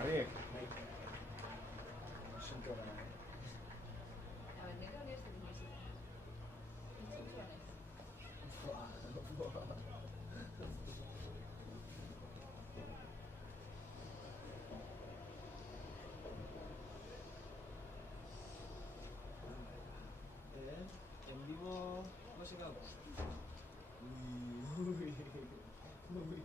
Arriba. En vivo no sé qué hago. Uy.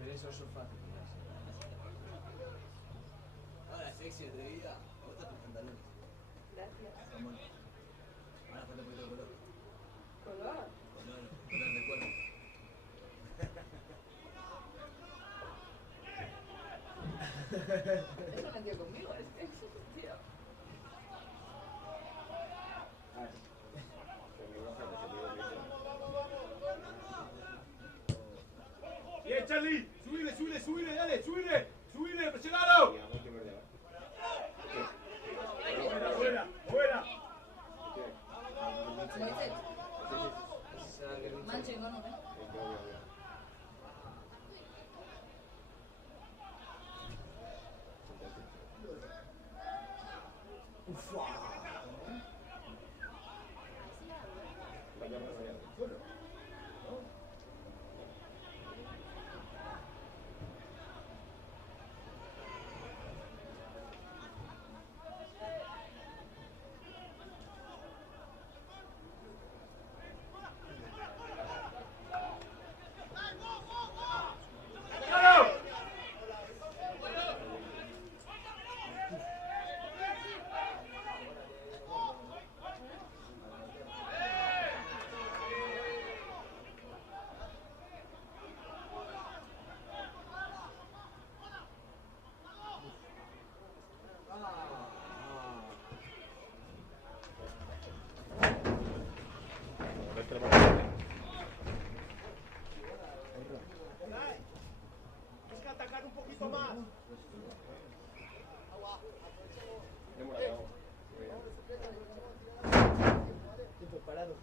Ver eso es fácil. Ahora, sexy, atrevida. Me gustan tus pantalones. Gracias. Son buenos. Ahora falta un poquito de color. ¿Color? Color de cuerpo. Eso metió conmigo, tío. Bien, Charlie. Subile, dale, subile, presionalo. Buena. Moisés. Mancho y mono, ¿eh? Busca atacar un poquito más. Tiempo parado.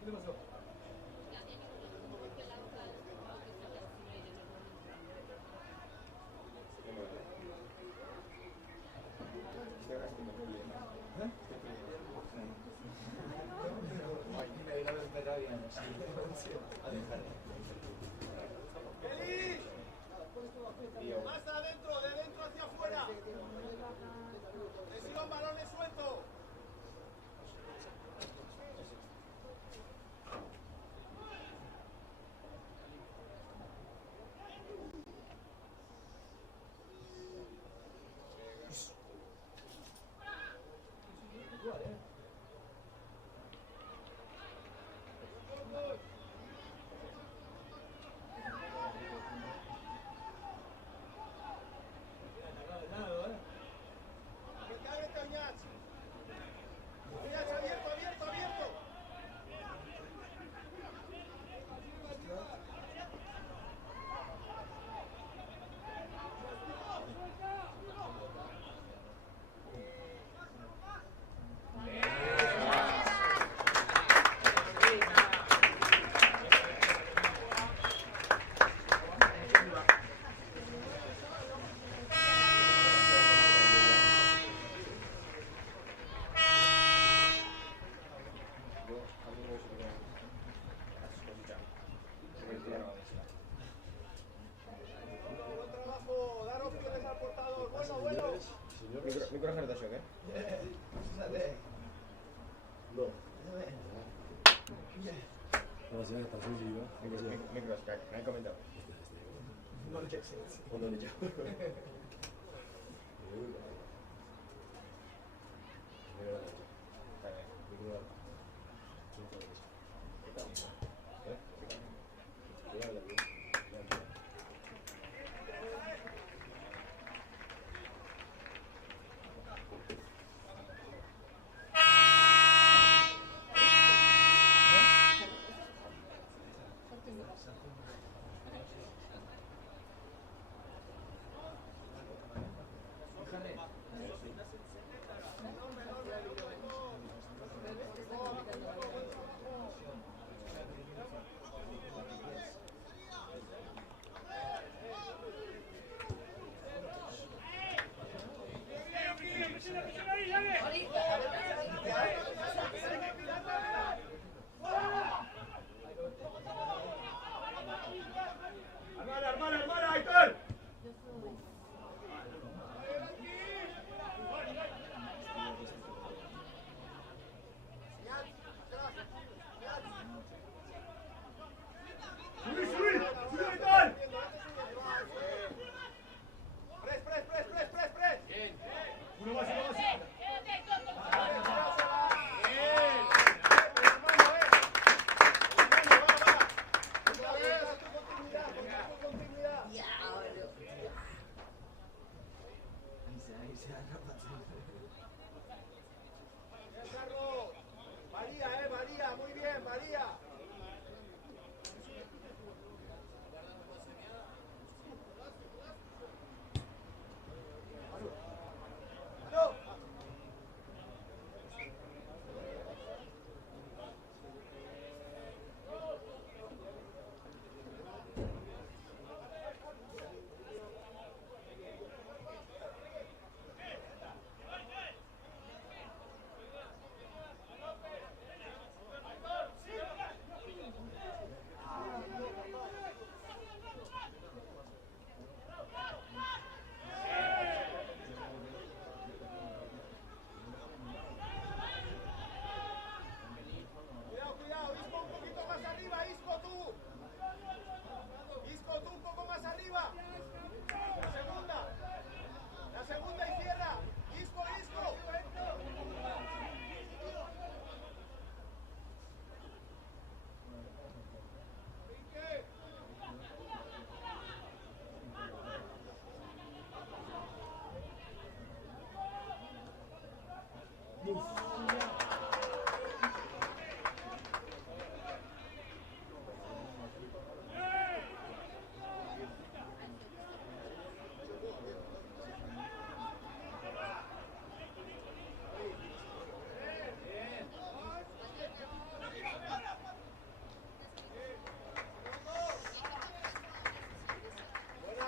¿Qué le pasó? Ay, me dio la rabia, no sé. A dejar. No. Gracias, está sencillo. Micros, que me han comentado. No le echas. No le echas. Armar, Héctor. Subí, Héctor. Press. Uno más. María, muy bien, María. Cuidado, Isco un poquito más arriba, Isco tú. Isco tú un poco más arriba. La segunda y cierra. Isco.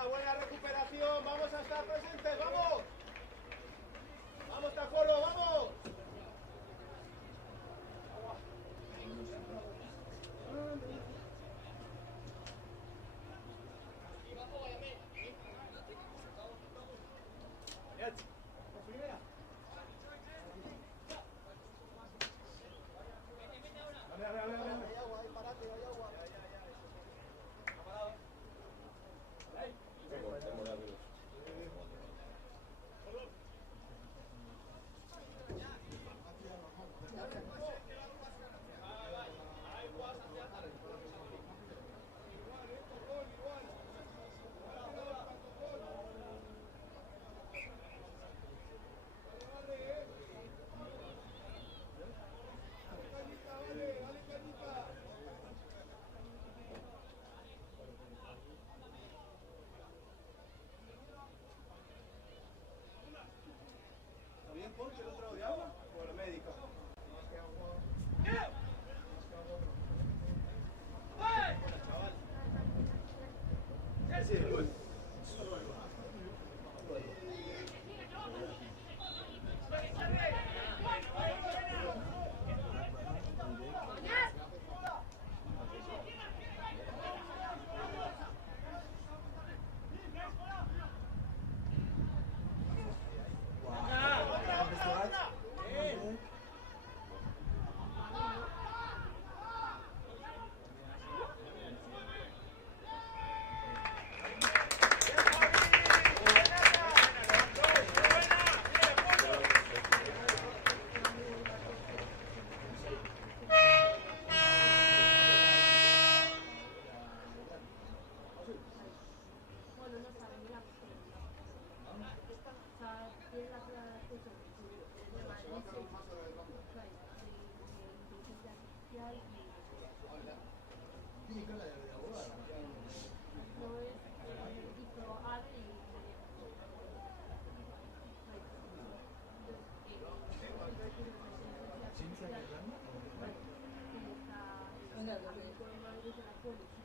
Buena recuperación, vamos a estar presentes, vamos. Vamos, Tafolo, vamos. ¿Porque el otro de agua o el médico? Tiene cara de abogado. No es tipo arte y ¿Ciencia qué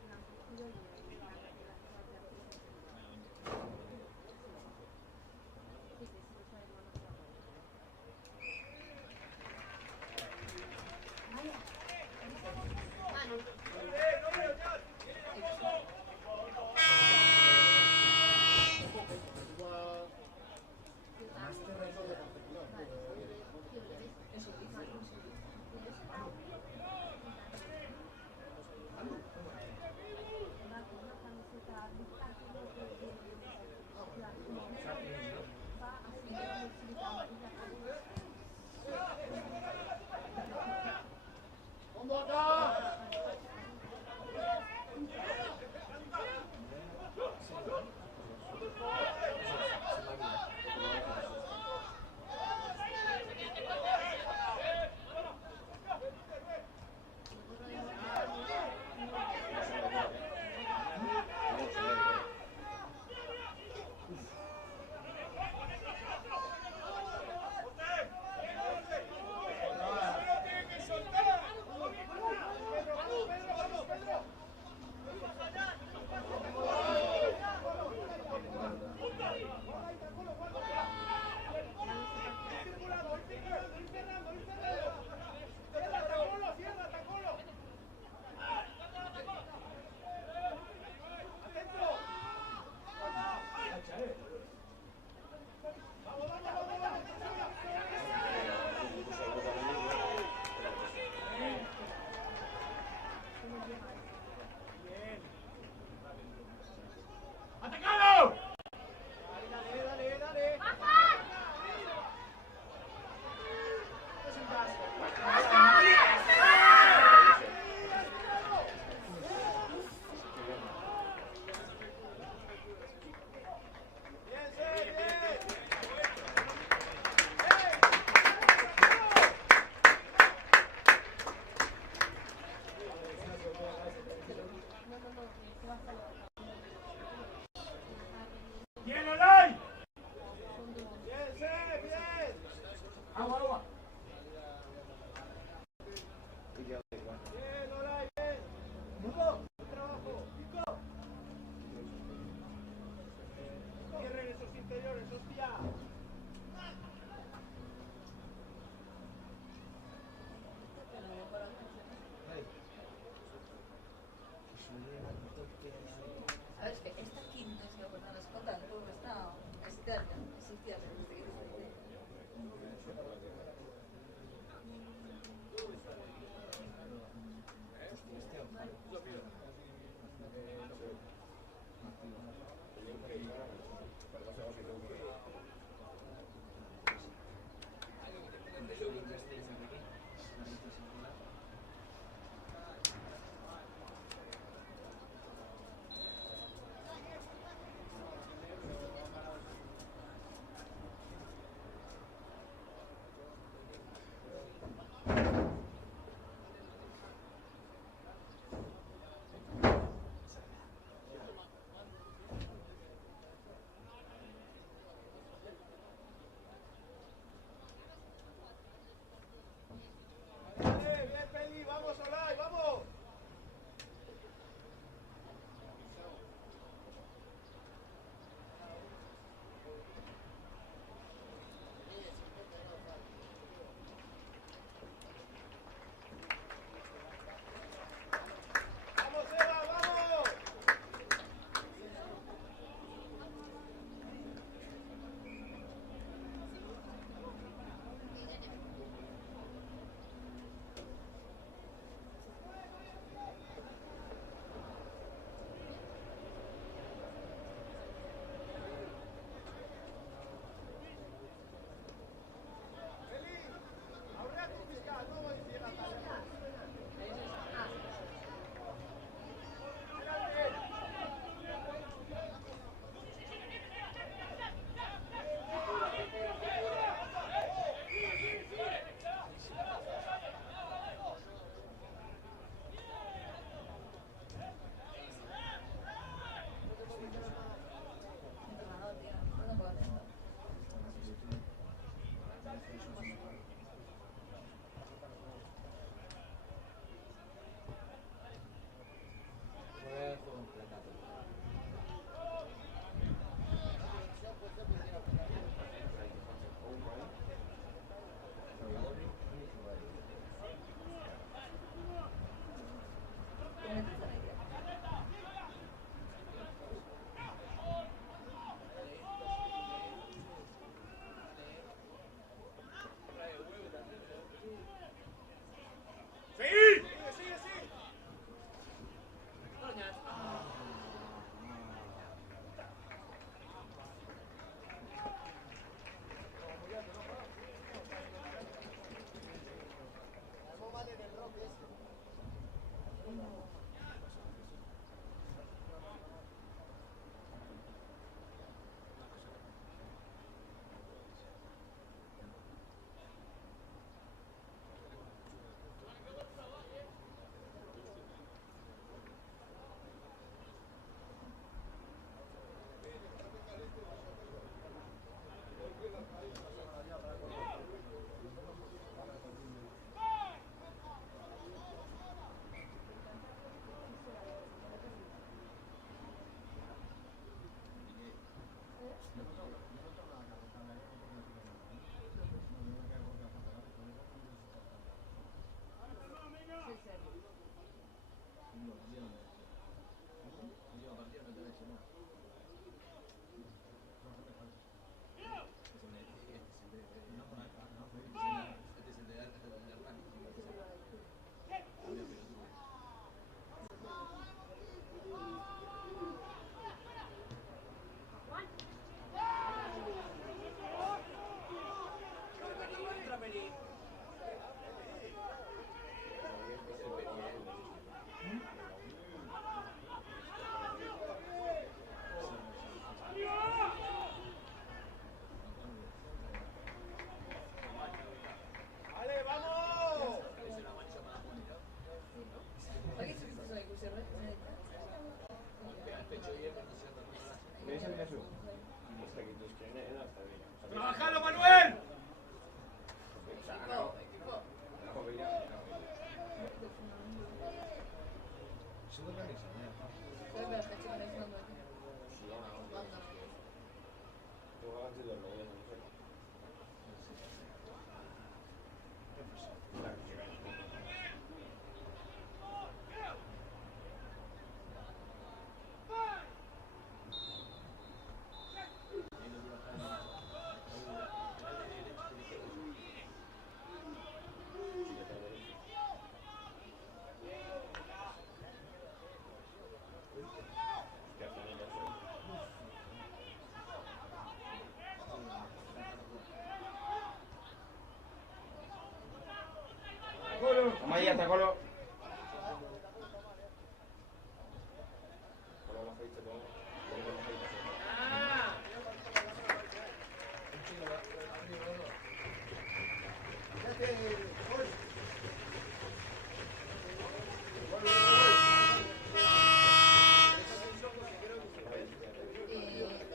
Amaia, eta kolo.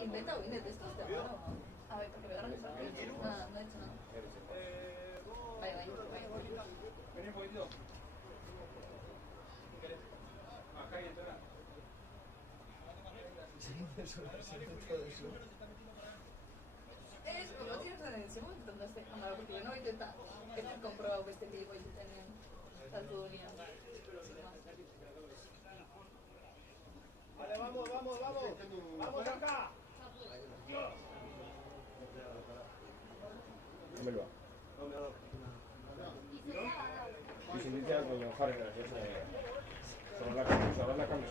Inventa Winnet de estos de ahora, ¿o no? A ver, porque me agarran esa. Nada, no he hecho nada. Vaya, vaya, vaya. Vení un poquitito. Es como lo tienes en el segundo, no sé, porque yo no voy a intentar. Este es comprobado que este tipo y tener tanto unidad. Vale, vamos, vamos, vamos. Vamos acá. Dámelo. Y si inicia con los Harry, sobre la cambio.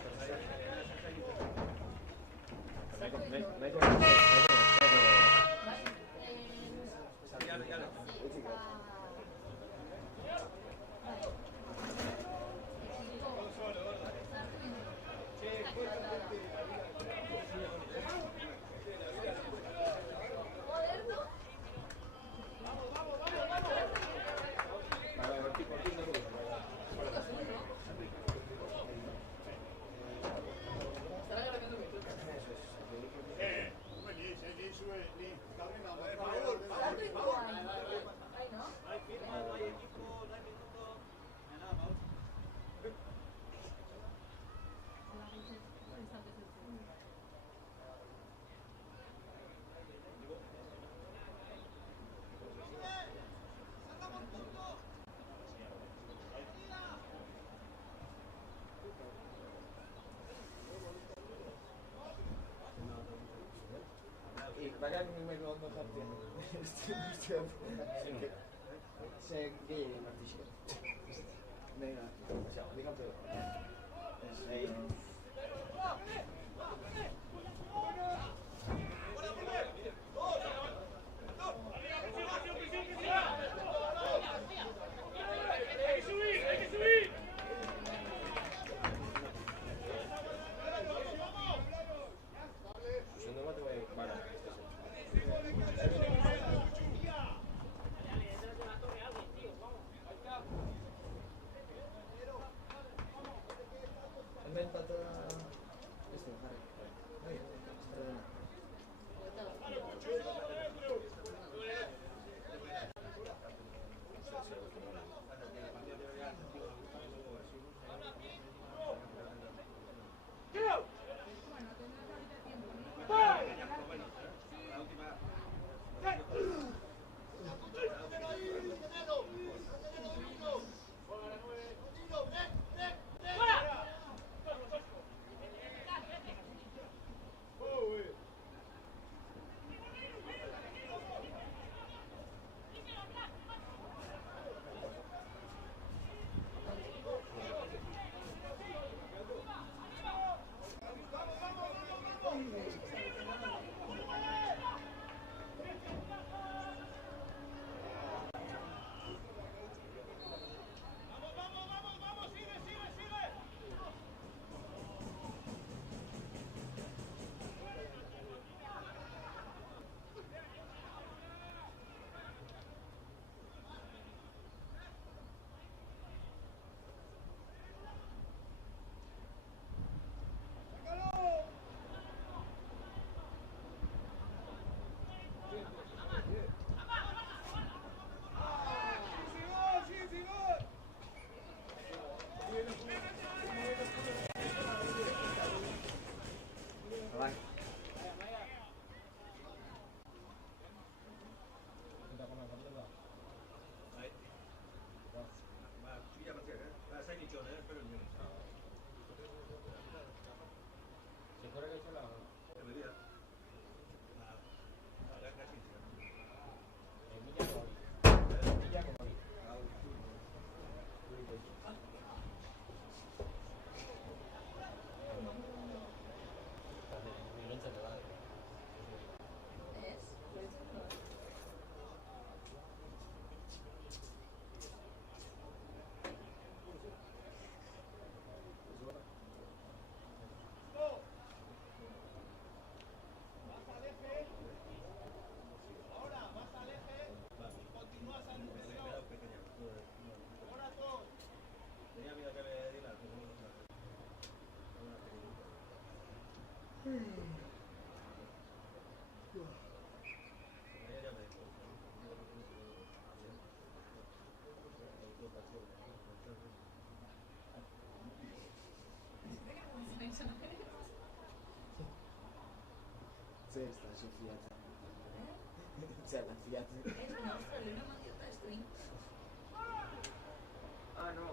Bagag mi may nood sa atin. Saya gay martisya. May siya, hindi ka pero. Ay. Inventa todo. Zer ez da, zu fiatzen. Zer da, fiatzen. Ez, baina, ostra, lehenu eman diota stream. Ah, no.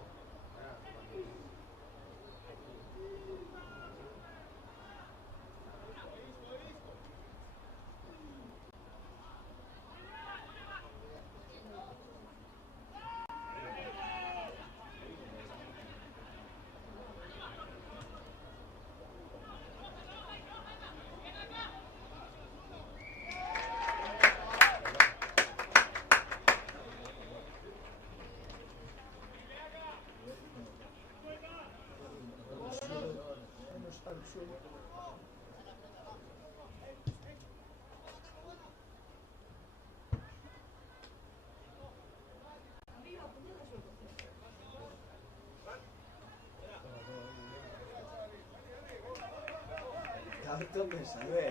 Tanto me sabe.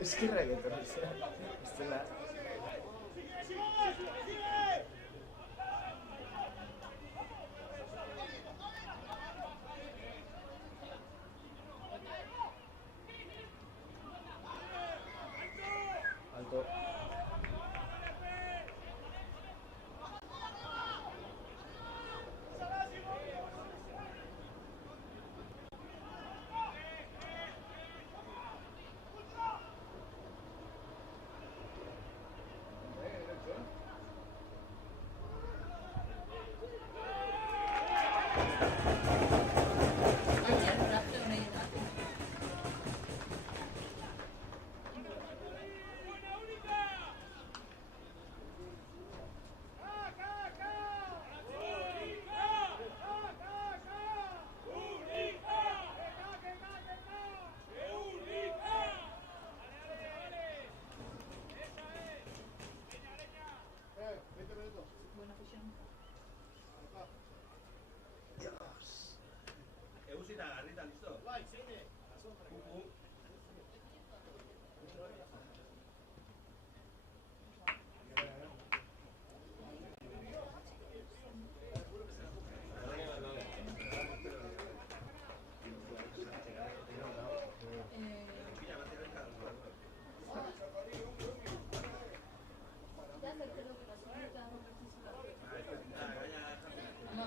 Es que reggaetón, o sea, Estela. Alto. Buena afición. Eusita, garrita, listo. Bai, zeine. Ya sé que lo que la señorita no participa. No.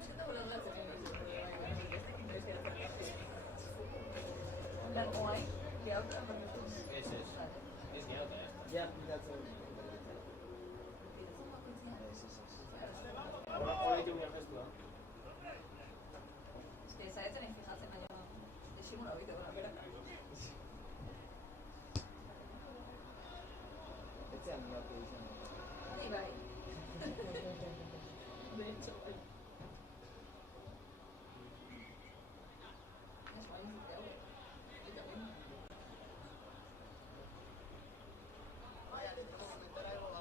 Siento volar la la guay, le habla con nosotros. Ese es. Es que otra, Ya, mira todo. Ahora que voy a gesto. Es que esa vez en fijarse me llama. Decimos una vida con la vera. Este año que dicen. Ahí va ahí. De hecho, vale. Es guay, de agua. Y también. Vaya, le tengo que comentar algo a...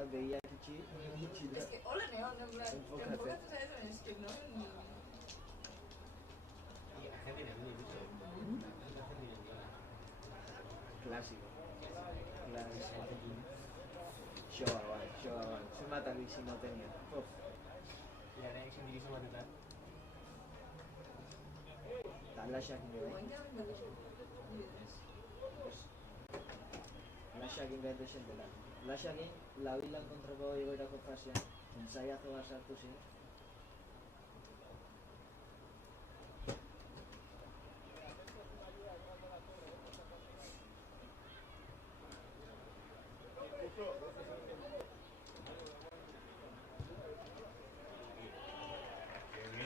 bat begiak itxi da. Es que, hola neon, en plan, Enfócate. enfócate a eso, es que no... Klasiko. Shoa bai. Zenbat albizin notenia. Eta lasak ino bai. Lasakin behar desentela. Lasakin, labilan kontrako egoerako fasean, ensaiazo bat sartu zen.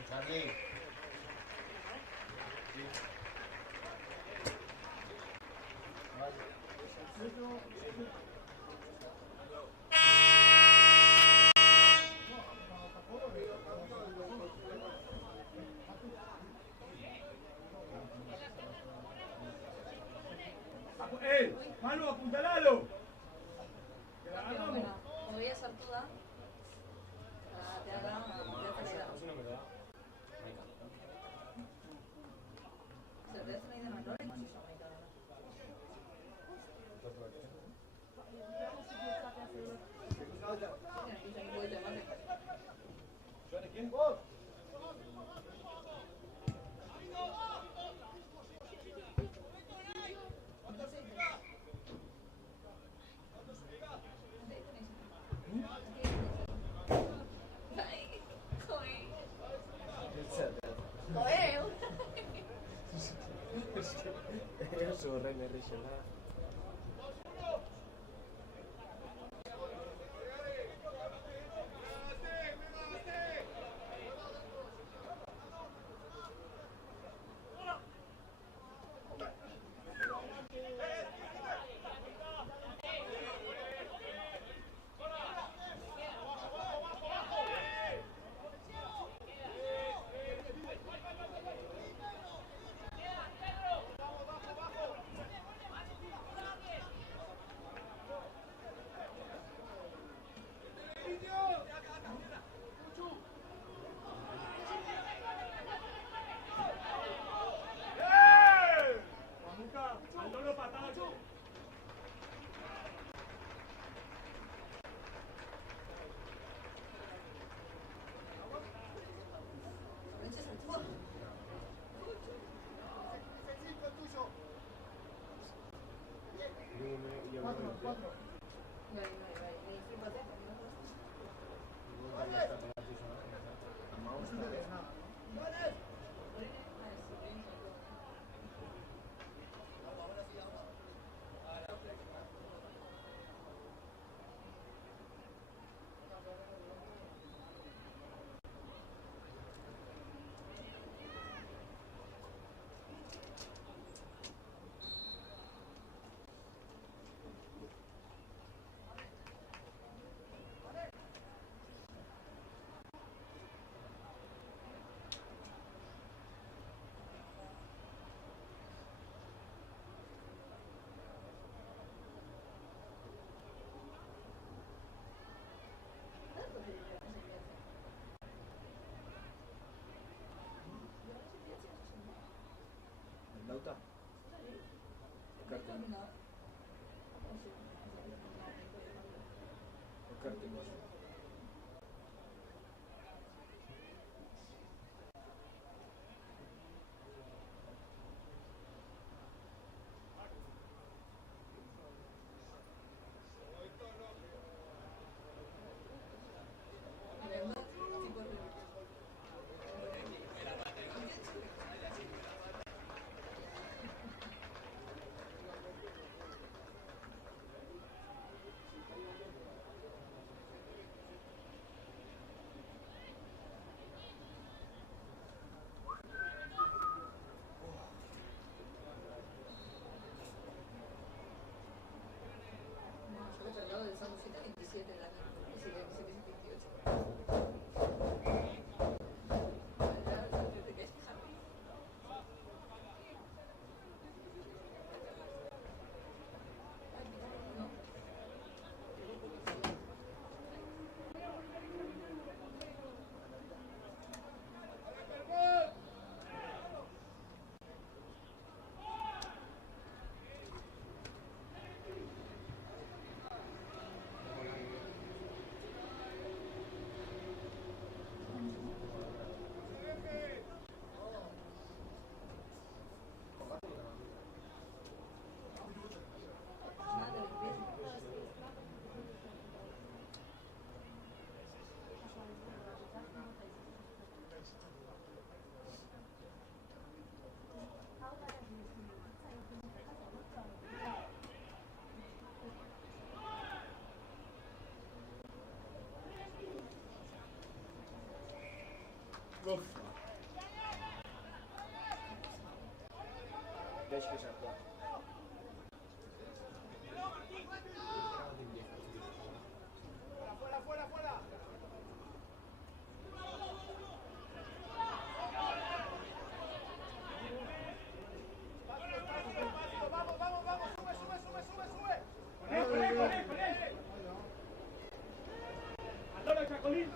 Charlie. Manu, apuntalalo. Bueno, voy a sartu da. Te haga una acelera. Se te hace una idea menor y muchísimo más cara. ¿Quién vos? Ay, joder. Oso horren errexela. Ves que saltó. Fuera, fuera, fuera. Vamos, vamos, vamos, sube, sube, sube, sube, sube. Con él. Andona, Chacolín.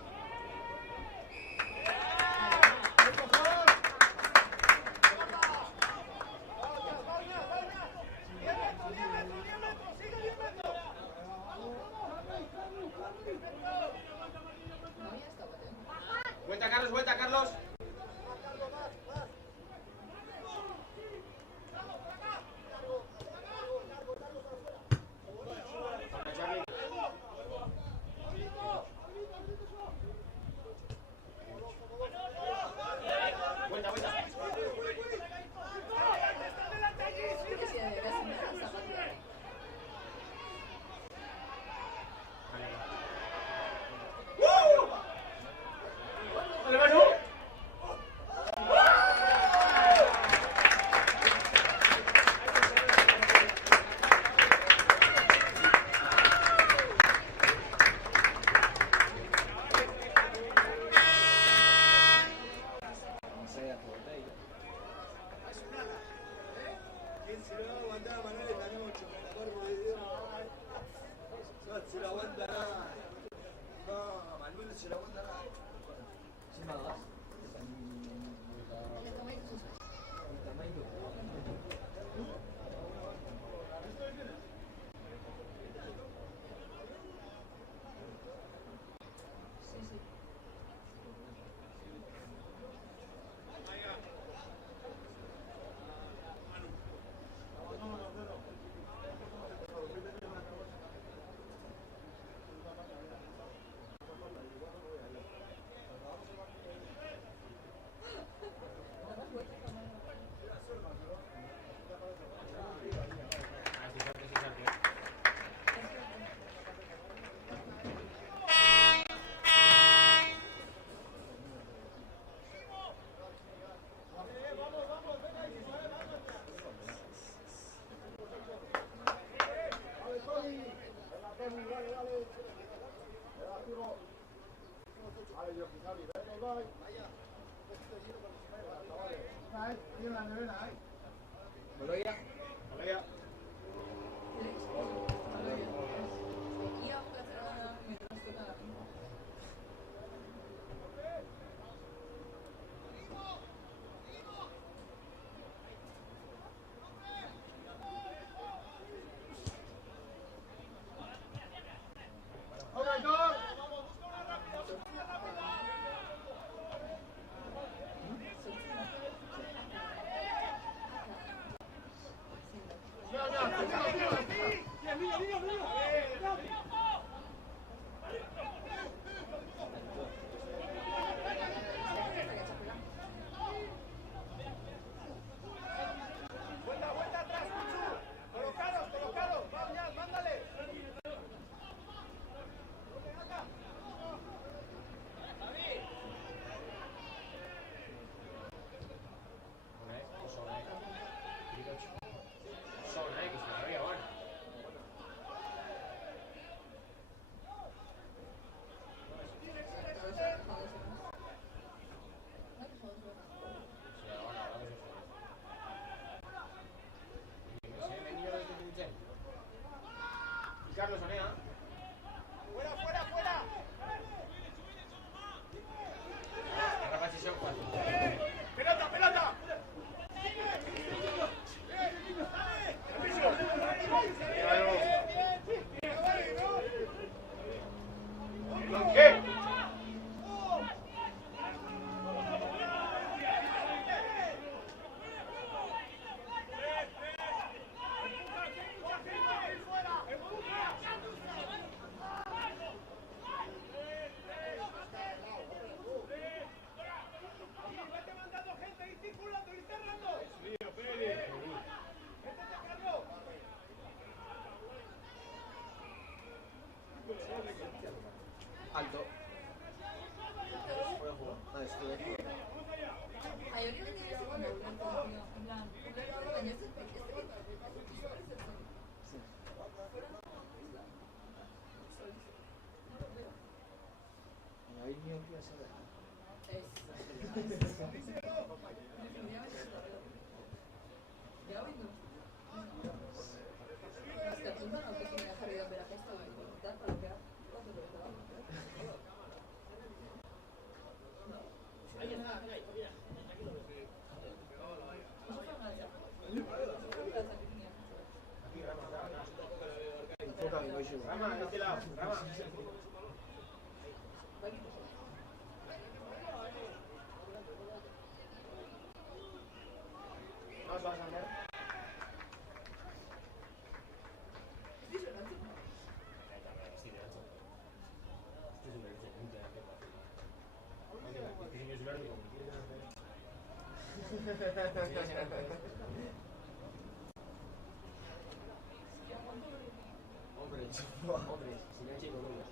Vuelta, Carlos. Carlos Anea. Fuera, fuera, fuera. Pelota, pelota. ¿Qué? Alto. Ah, estoy aquí. teoría que tiene ese como en plan, coño, este Ahí miopía se ve. Enfoca mi coche. Rama, de este lado, Rama. Más vas a andar. Hombre, silencio con uno.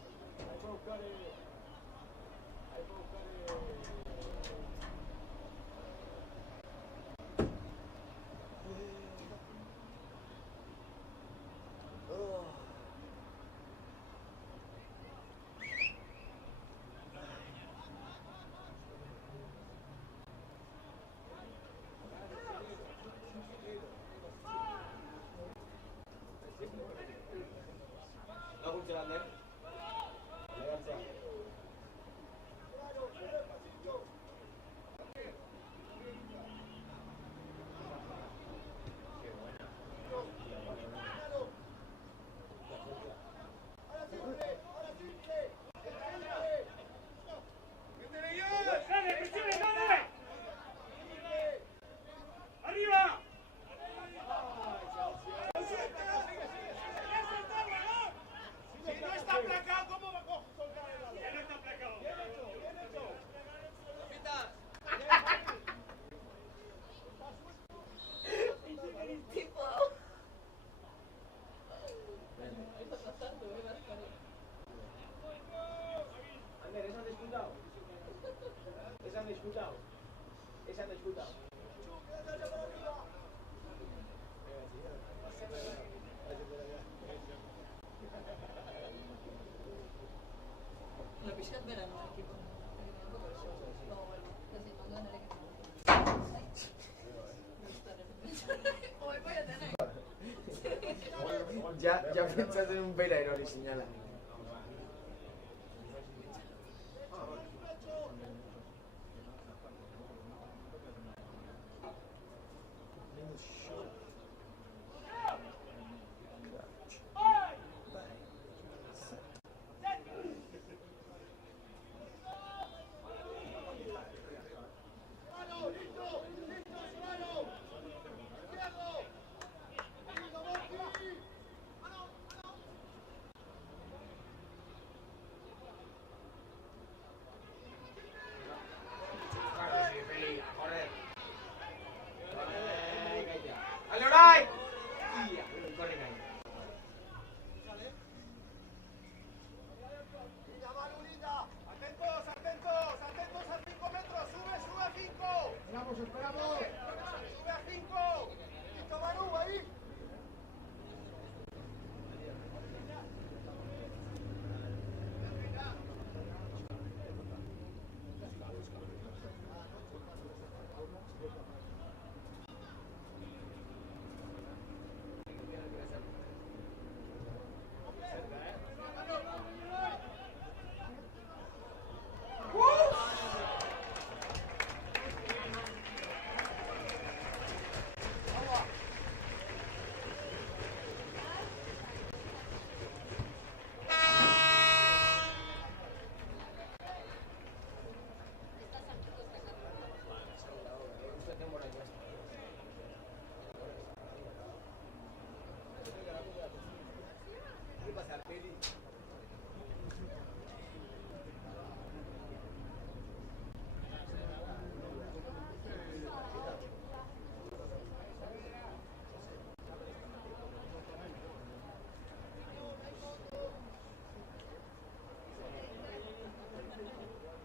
No funcionando, ¿eh? Ander, esa han disputado. Esa han disputado. Esa han disputado. La pixkat bera no ekipo. Ya piensas en un Vera y no le señala.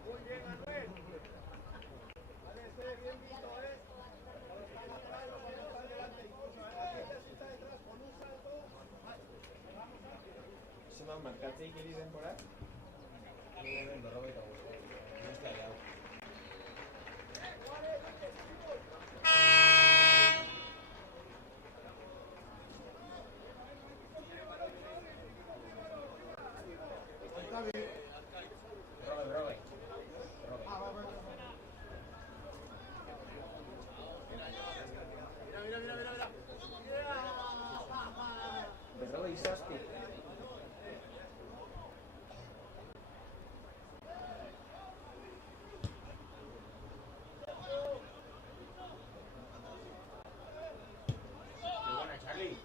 Muy bien, Manuel. Vale, bien visto, Orduan, markatzeik eri denbora? Berrogeita bost. Bestea jau. Berrogei. Berrogei zazpi. Buena, Charlie.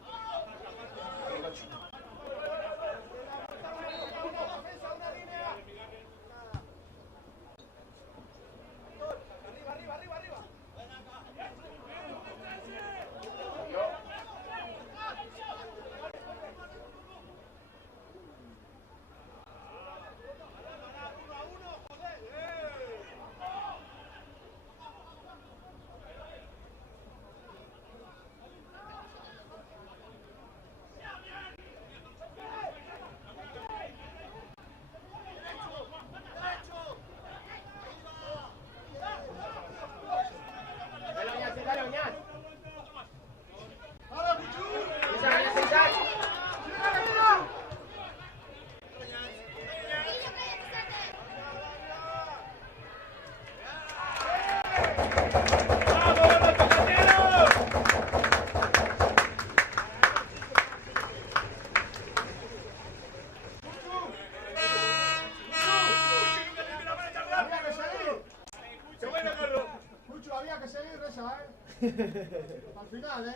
Mucho, había que seguir esa, Al final,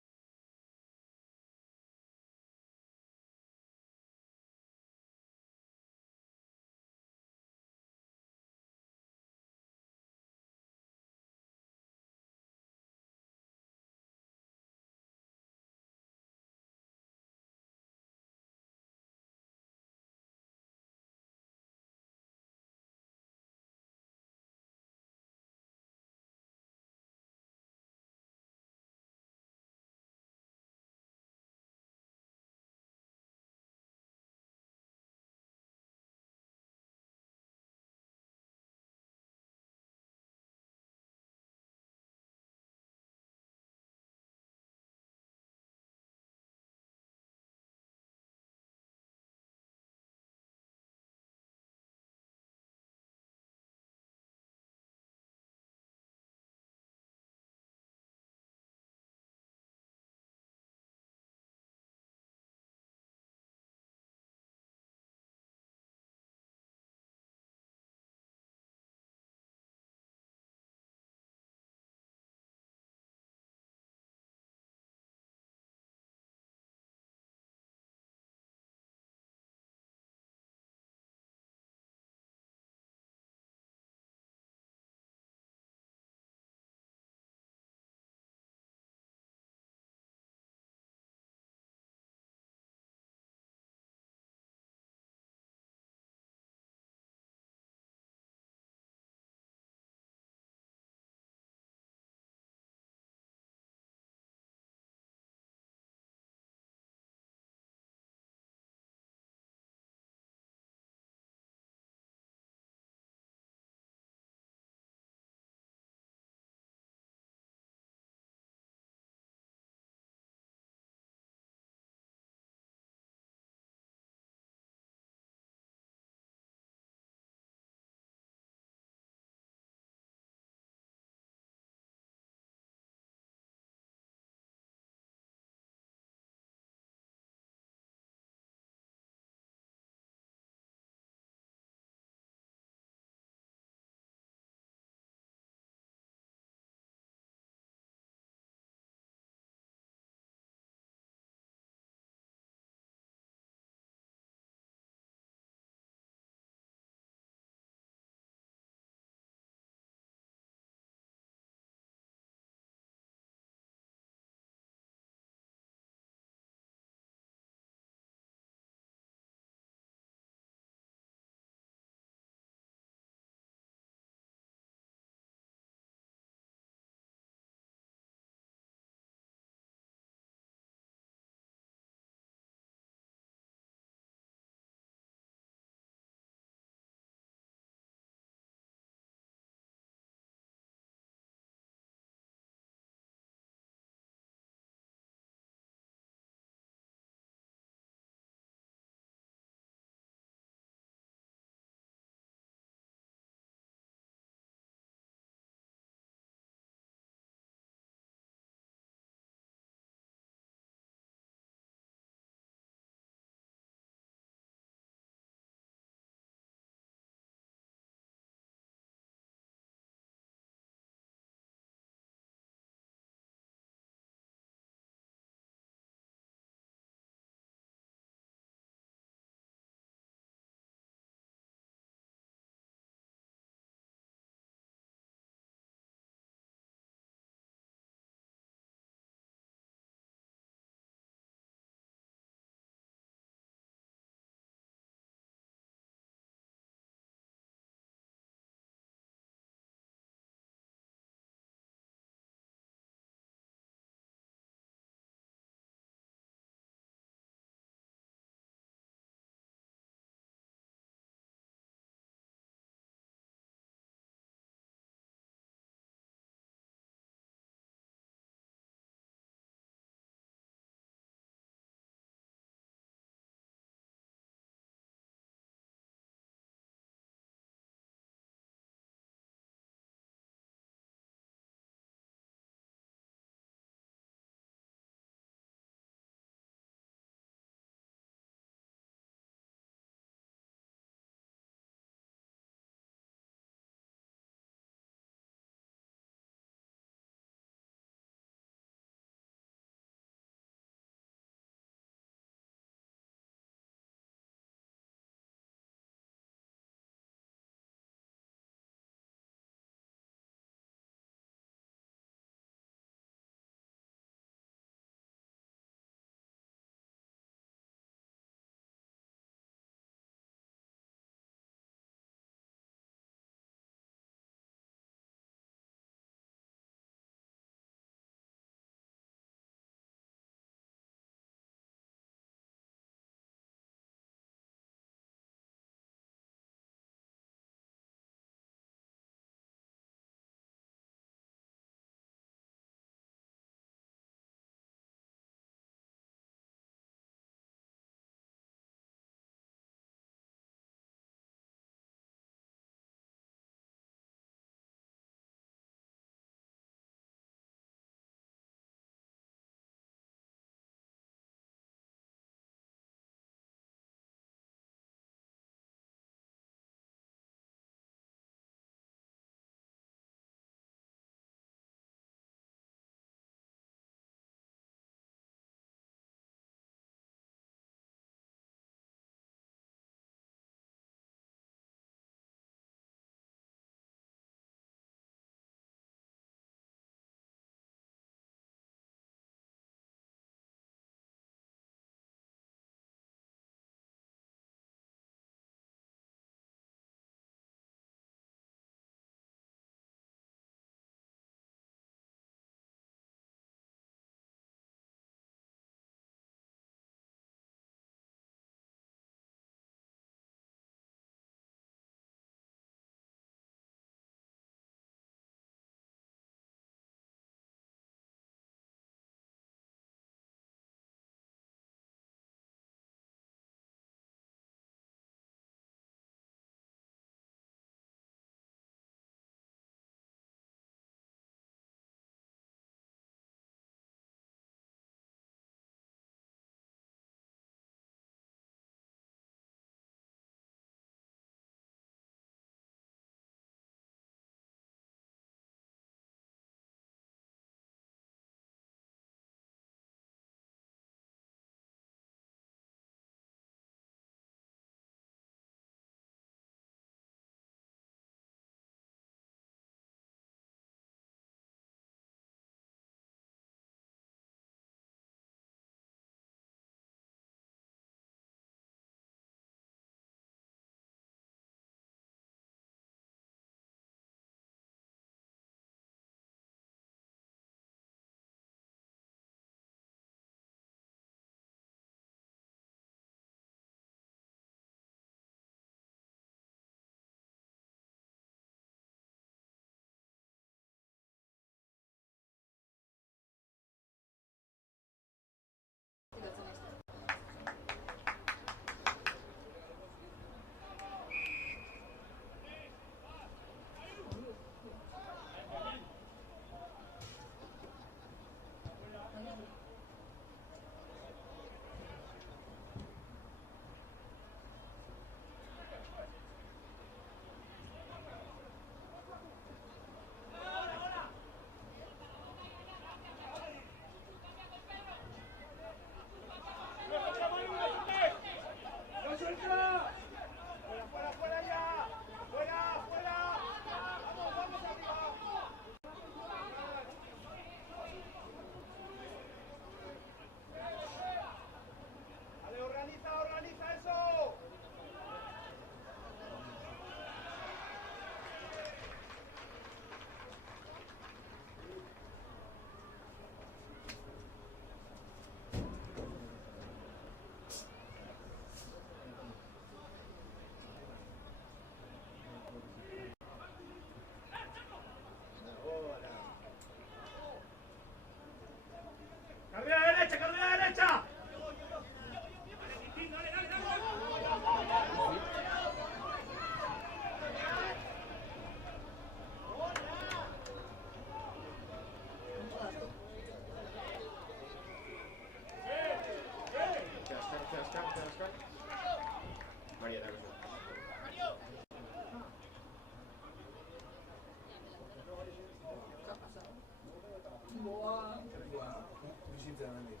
nintzen handik.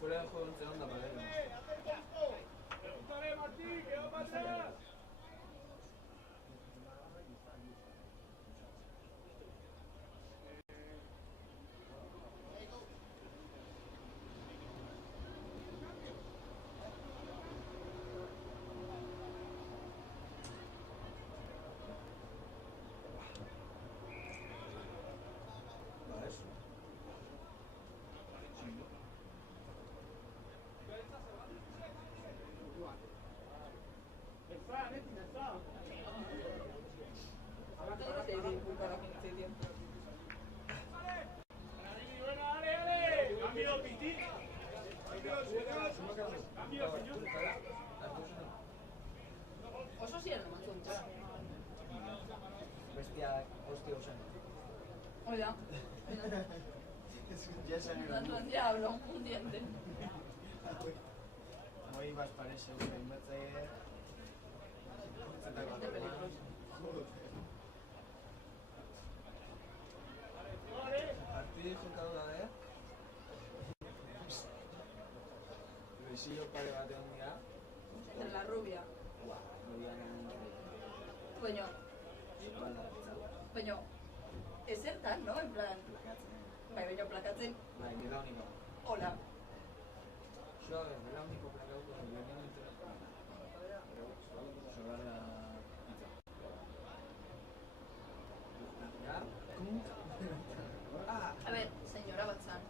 Fuera de juego entre onda para él. Oso ziren emantzun. Bestiak hostia usan. Oida. Ya se han Tanto el diablo, un diente. Muy más parece un invertidor. De peligroso. Partido jokatu da, Besillo pare batean dira. Entre la rubia. Baina, ezertan, no? En plan, baina plakatzen, Bai, belauniko. hola. Suave, belauniko plakauko lehenean entera. Sobrar la pizza. ¿Ya? ¿Cómo? Ah, A ver, señora Batzán.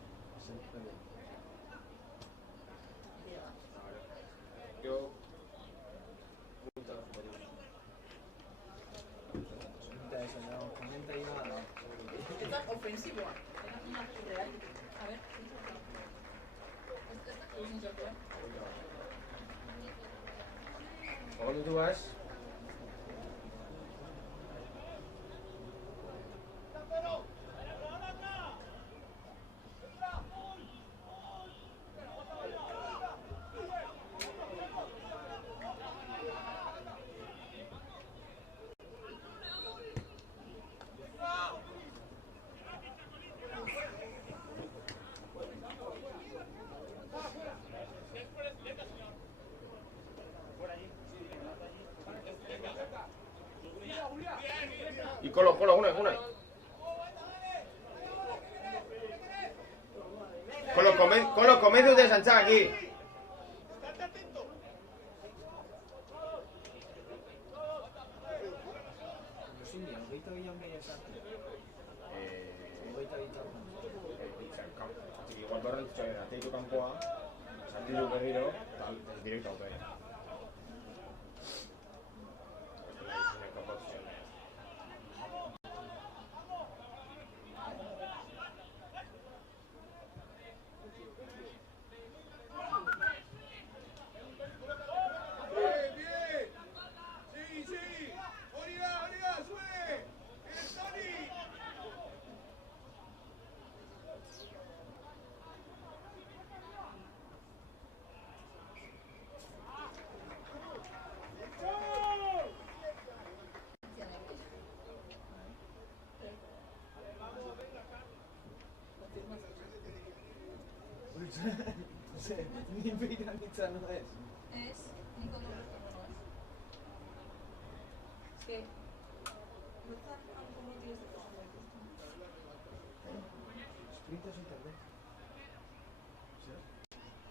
Yo... eso, no, comenta y nada. Es tan ofensivo. Era una real. A ver, esta es sensación. ¿Dónde tú vas? Y Colo, una. Colo, comedio de Sanchá aquí. Hogeita bilan behin esartu. Hogeita Igual barra dituzaren ateitu kanpoa, sartidu berriro, eta direkta aukera. Ni piranitza no es. Es Nico no es. Es que no están como tíos de cosas muy Sprintos internet.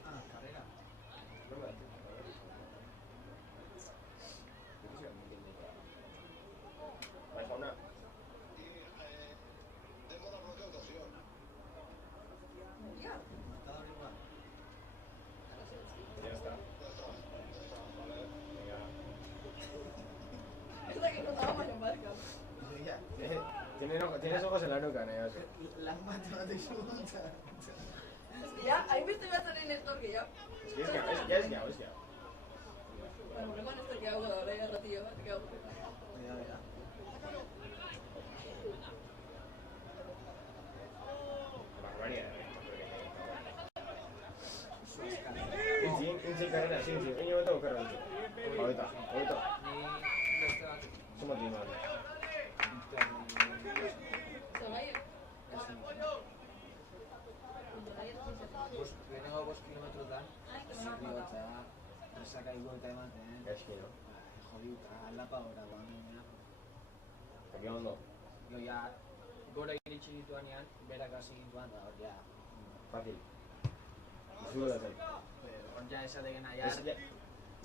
Ah, carrera. Vais a una. Ya. Matador igual. Ya está. Es la que no estábamos en barca. Tienes ojos en la nuca, Neos. Las matemáticas juntas. Es que ya, ahí me estoy bastante en esto que ya. Es que es ya. Bueno, pero con esto que hago ahora ya ratillo, te quedo. Mira. Barbaridad. Intzi karrera, sí. Baina beto okerra dut. Ahorita. Ni beste bat. Somos timos. Se va a ir. jodiu, eta aldapa gora guan ginen. Aquí ondo. Gero ja, gora iritsi dituanean, berak hasi gintuan, da hor ja. Fácil. Zure da zen. Hor ja esategena ja,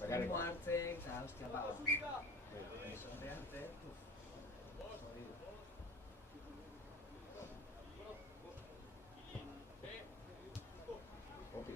Bakarrik. ritmo hartzen, eta hostia, pa. Esate arte, jodido. Opi.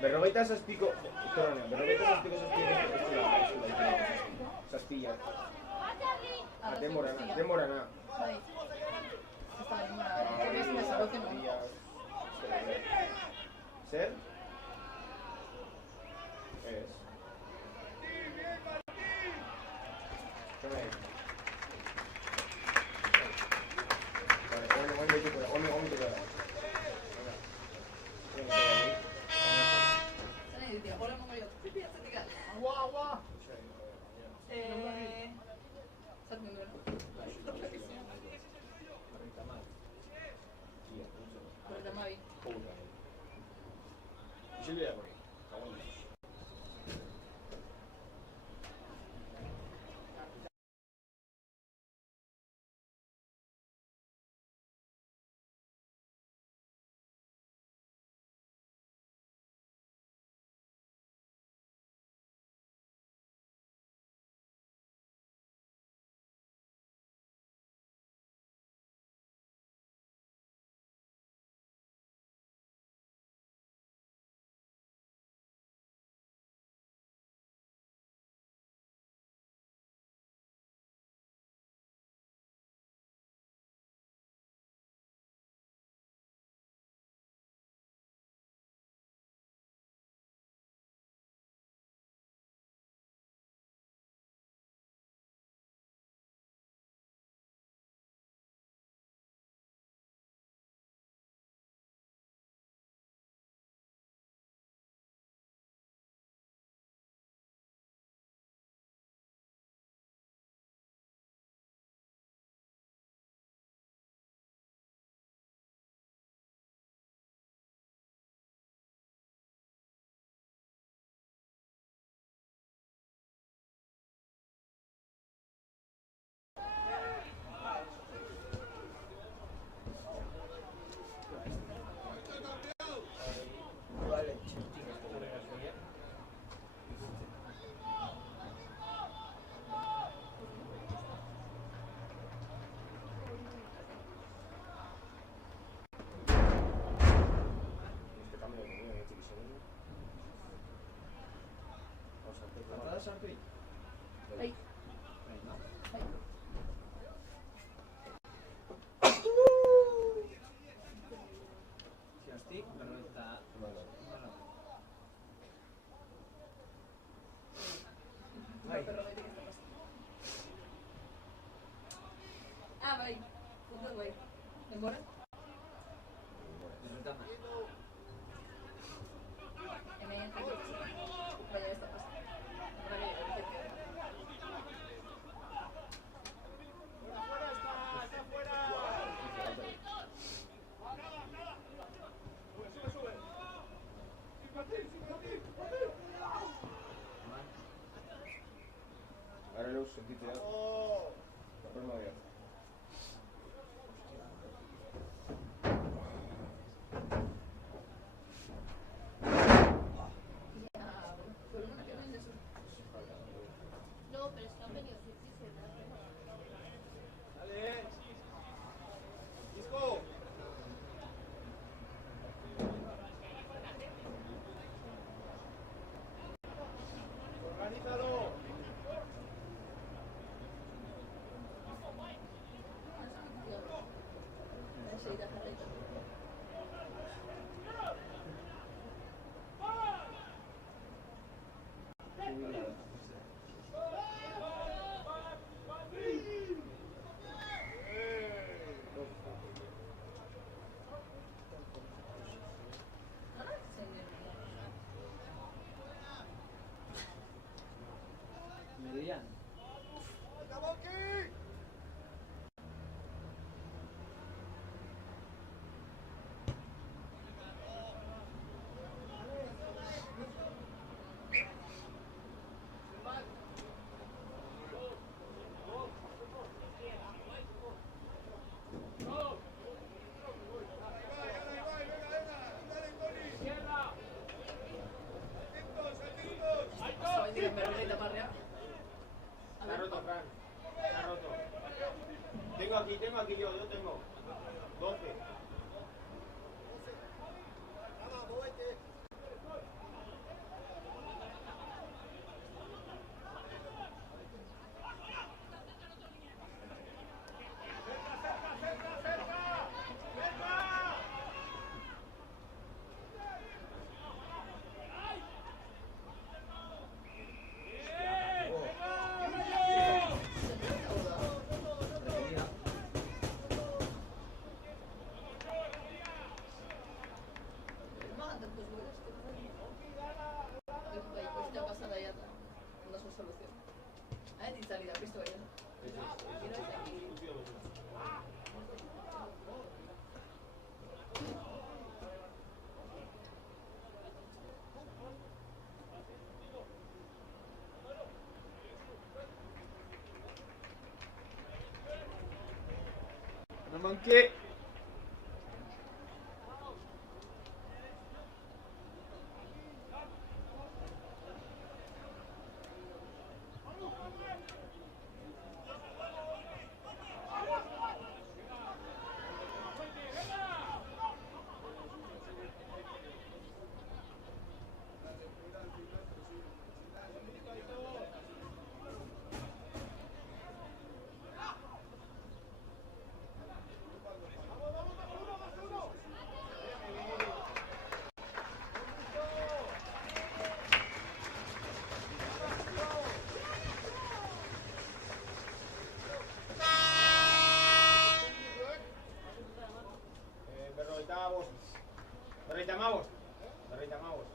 Berrogeita zazpiko... Zazpila. Demorana. Bai. Ez da denbora, ez desagotzen. Zer? Ez. Silvia, porque... Sartu egin. Bai. Bai. Ziaztik, berrogeita... Bai. Ah, bai. Puntos bai. Denbora? Berrogeita hamar. Hemen jakitzu. Baina ez da pasa. Ahora lo sentitzea. Kapelma dira. No, pero es que han venido 17. Dale. Disco. Organízalo. Enseguida jarraitu. banquillo, yo tengo 12. No manqué. Berritamavos. Berritamavos.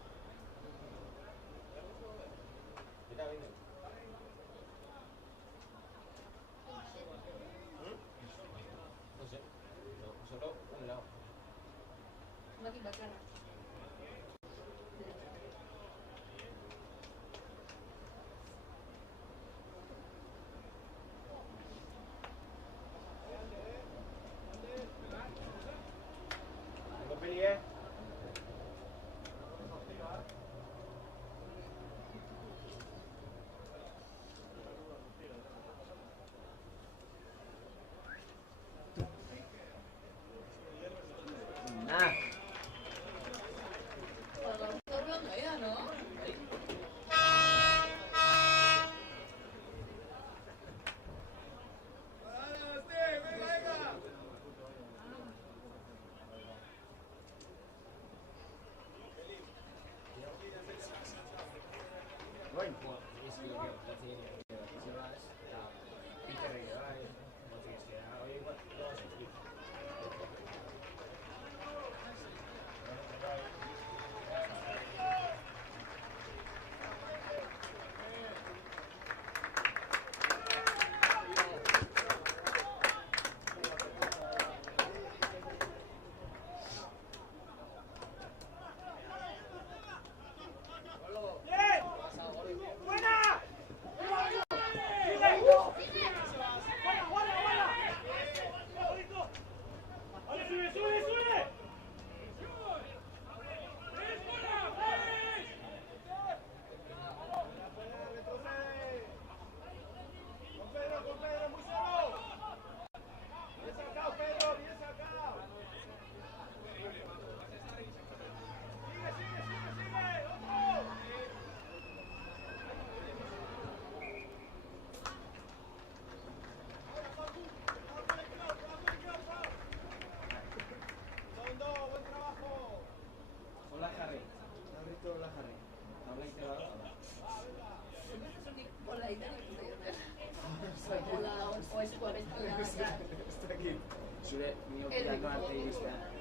Mira, viene. No sé. No, solo un lado. Mati bacana. Tengo peli, ¿eh? Nah. Bueno, es lo que hace se va y te regalas, no sé qué sea, oye, igual, lo vas a seguir. Hola Harry, no has visto hola Harry, habla integrado. Hola, Hola, o es 40. Está aquí. Zure miopiako arte iristea.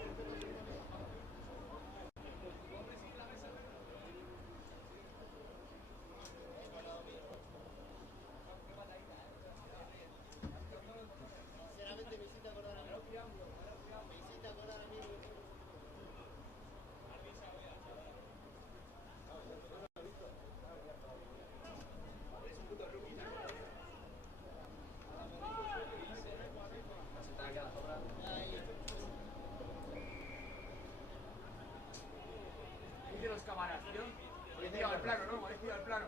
Los cámaras, tío. Modifica el plano, ¿no? Modifica el plano.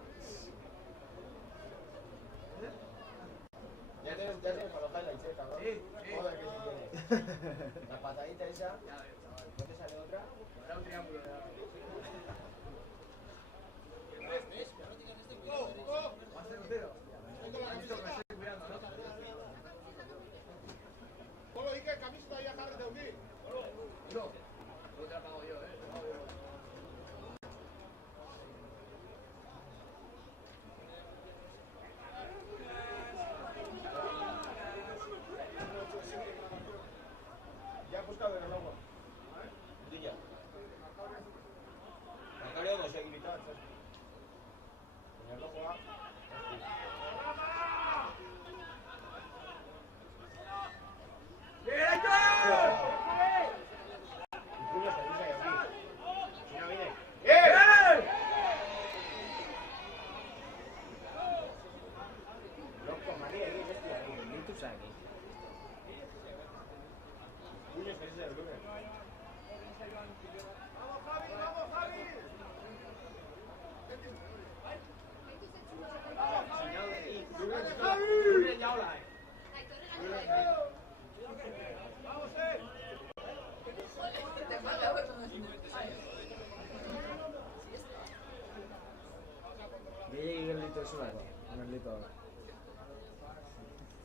Ya tienes para los highlights. cabrón. Sí, Joder, que sí tiene. La patadita esa, Ya ves, chaval. ¿no te sale otra? Era un triángulo. Va a ser un cero. Esto me estoy cuidando, ¿no? Polo, ¿y qué? Camisa ya jarre de unir. Yo. Luego te la pago yo, Te la pago yo. Ya has buscado en el agua. Tú ya. Macario no sé gritar. Señor no juega. ¡Derecho! Y puños que dice aquí. Si no viene. Loco, María, ¿qué es esto aquí? YouTube aquí. Puños que dice el lunes. ¡Vamos, Javi! ¡Vamos, Javi! Lunes ya hola, ¡Vamos, Te falta bueno. Yo llegué el litro de suela, con el litro ahora.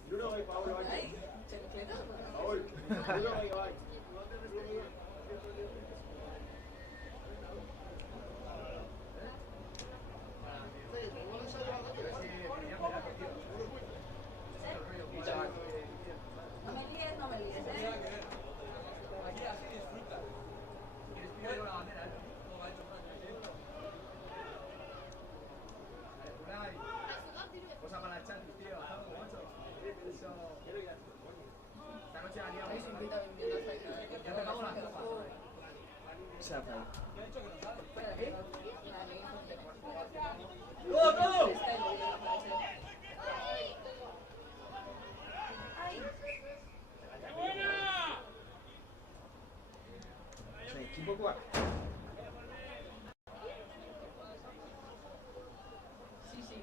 Duro que Paolo va. Ay, chancleta. Paul, duro que va. No me líes, no me líes, Aquí así disfruta. Si quieres pillar una bandera, Como ha hecho Frank, Cosa para el chat, tío. Vamos, macho. Eso. Esta noche la liamos. Ya te pago las copas. ¡Todo, todo! Equipo 4. Sí, sí.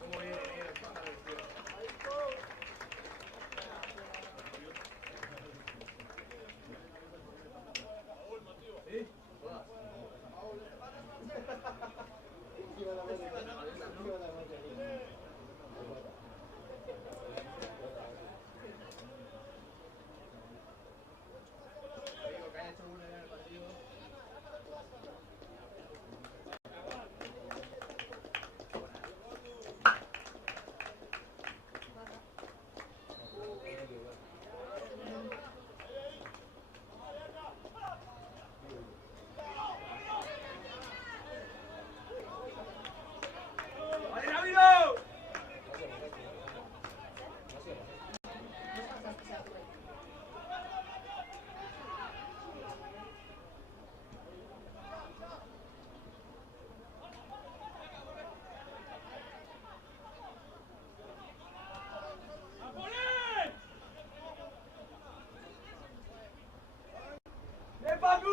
Como viene los pájaros, tío. ¿Sí? Todas. Digo que haya hecho una ya en el partido. ¡Vale, Ramiro! ¡De Pacu!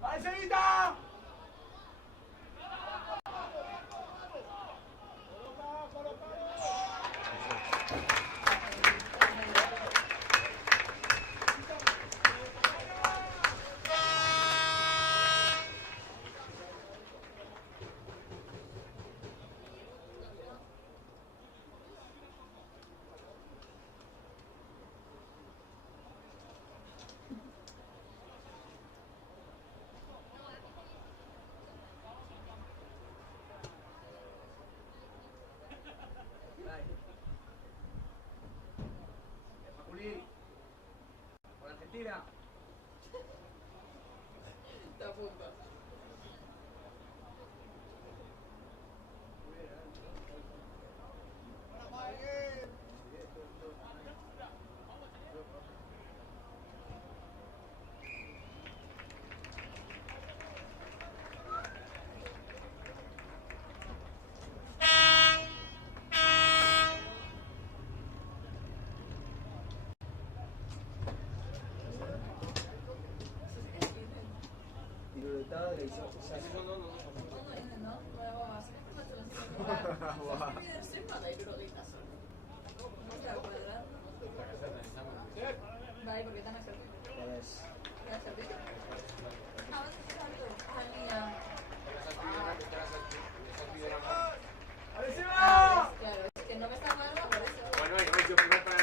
¡Vale, Sevita! Juli, por Argentina. Te apunto. Zazpide zenbat da hirurogeita zortzi. Ostra, kuadrado. Bai, porque tan acertado. ¿Ya serviste? Ah, vas a hacer algo. Ah, mía. ¡Agresiva! Claro, es que no me está dando por eso. Bueno, y mucho primer para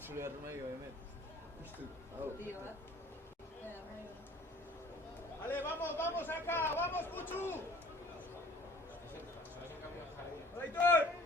Zure armaio hemen. Tío, ¿eh? Vale, vamos, vamos acá, vamos, Puchu. ¡Aitor!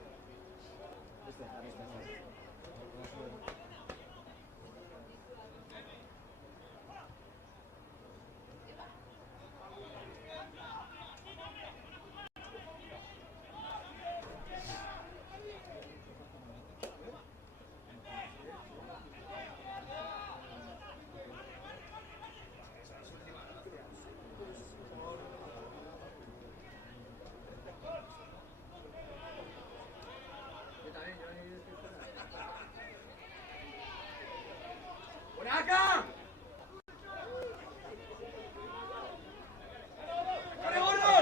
¡Acá! ¡Corre, gordo!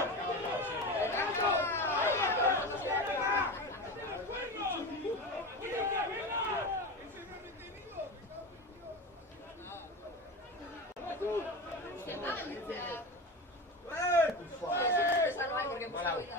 Esa no hay porque puse ahorita.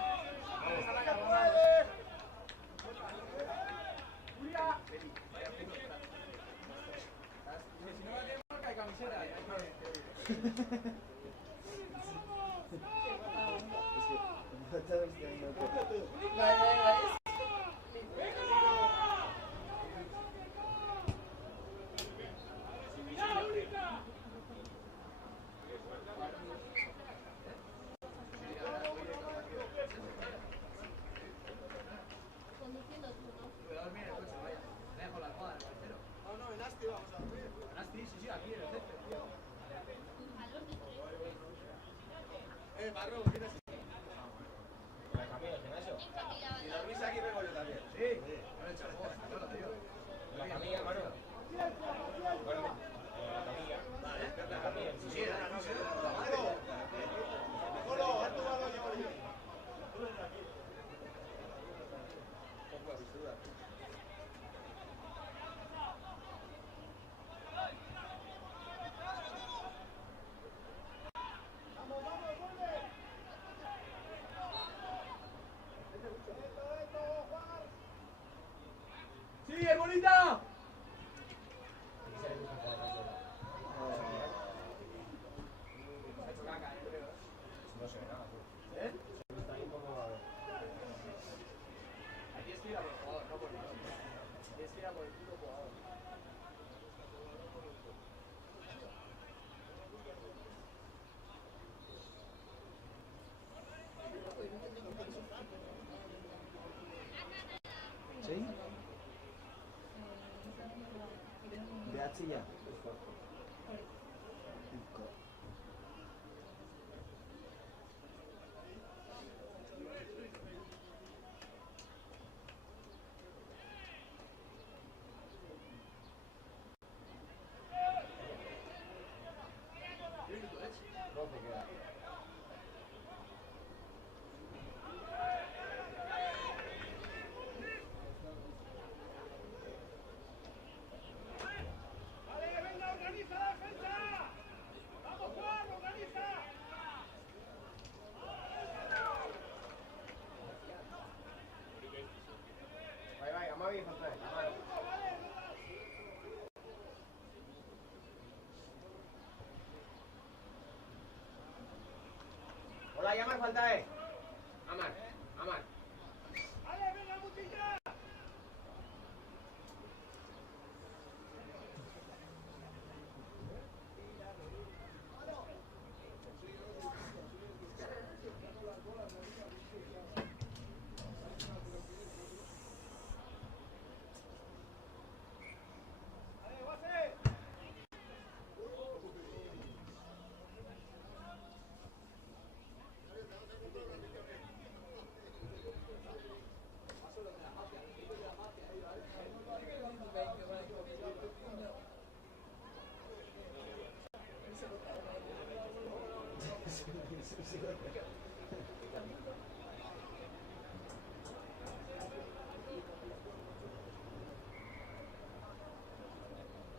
Conduciendo tú, ¿no? Voy a dormir en el coche, vaya. Me dejo la almohada en el maletero. No, no, en Asti vamos a dormir. Asti, sí, aquí en el centro, tío. A los de tres. Barro, vienes. ¿La camino al gimnasio? Si dormís aquí, vengo yo también. Sí. No le he echado bolas, claro, tío. La camilla, hermano. Bueno, la camilla. La camilla, sí, sí. Colo, a tu lado yo. Vamos, vamos, vuelve. ¡Sigue, bonita! Se ha hecho caca, creo. No se ve nada, tú. ¿Eh? Está ahí como... Aquí es que ir a por el jugador, no por el otro. Aquí es que ir a por el puto jugador. ¿Sí? BH ya. falta de cámara. Hola, Yamar, falta de. Amar, Amar. ¡Ale, venga, mutilla!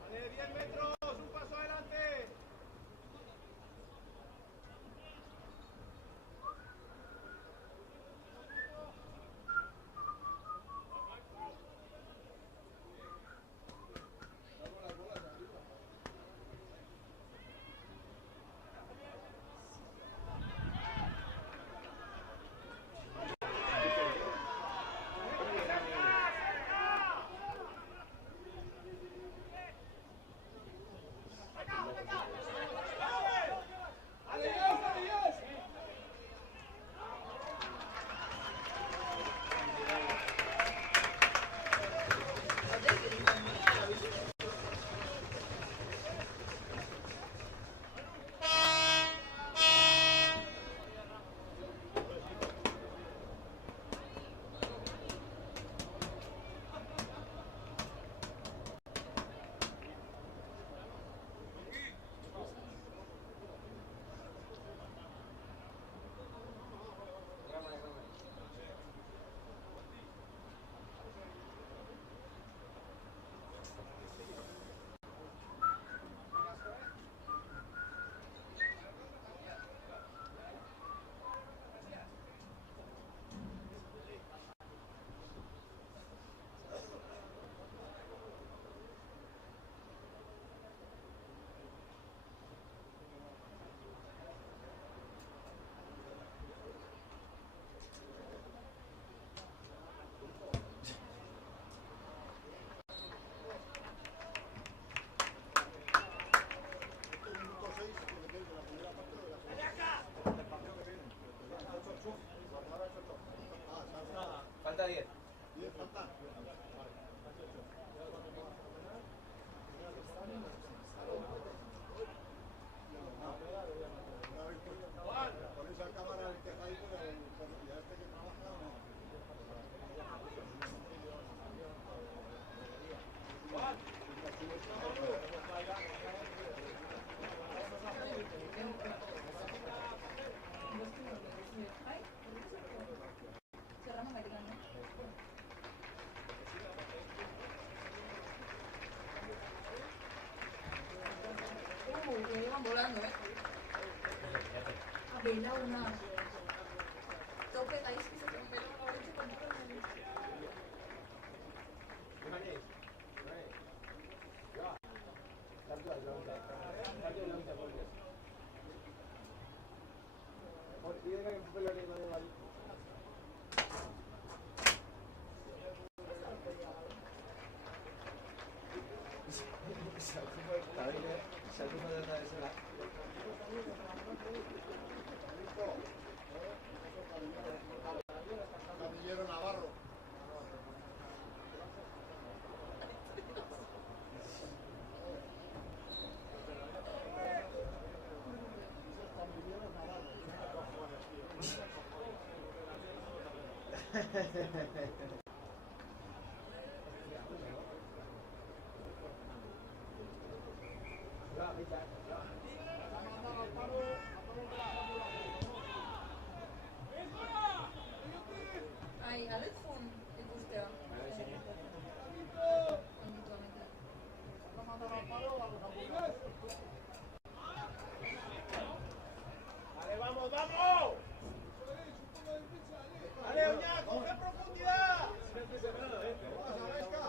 ¡Ale, 10 metros! ¡Un paso adelante! Falta 10. Con esa cámara que está ahí con el policía este que trabaja, ¿o no? Cerramos americano. Que iban volando, A vela una. Tope ahí sí se te pela una leche con todo el. Camillero Navarro. Ai, alefun ikustea. ¡Vale, vamos, vamos! ¡Vale, Oña, coge profundidad! ¡Vamos, Aveska!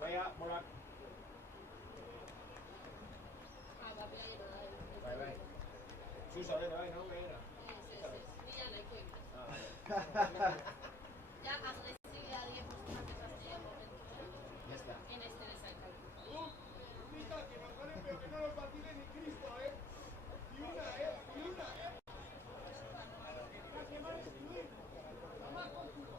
Vaya, Morak. Vai, vai. Susa, venga, vai, no, venga. Ya agresividad y emoción que pasé Ya está. en este desayuno. Mira, que nos vale, pero que no nos vacile ni Cristo, ¿eh? Ni una, ¿eh? Ni una, ¿eh? La que más excluir. La más contigo.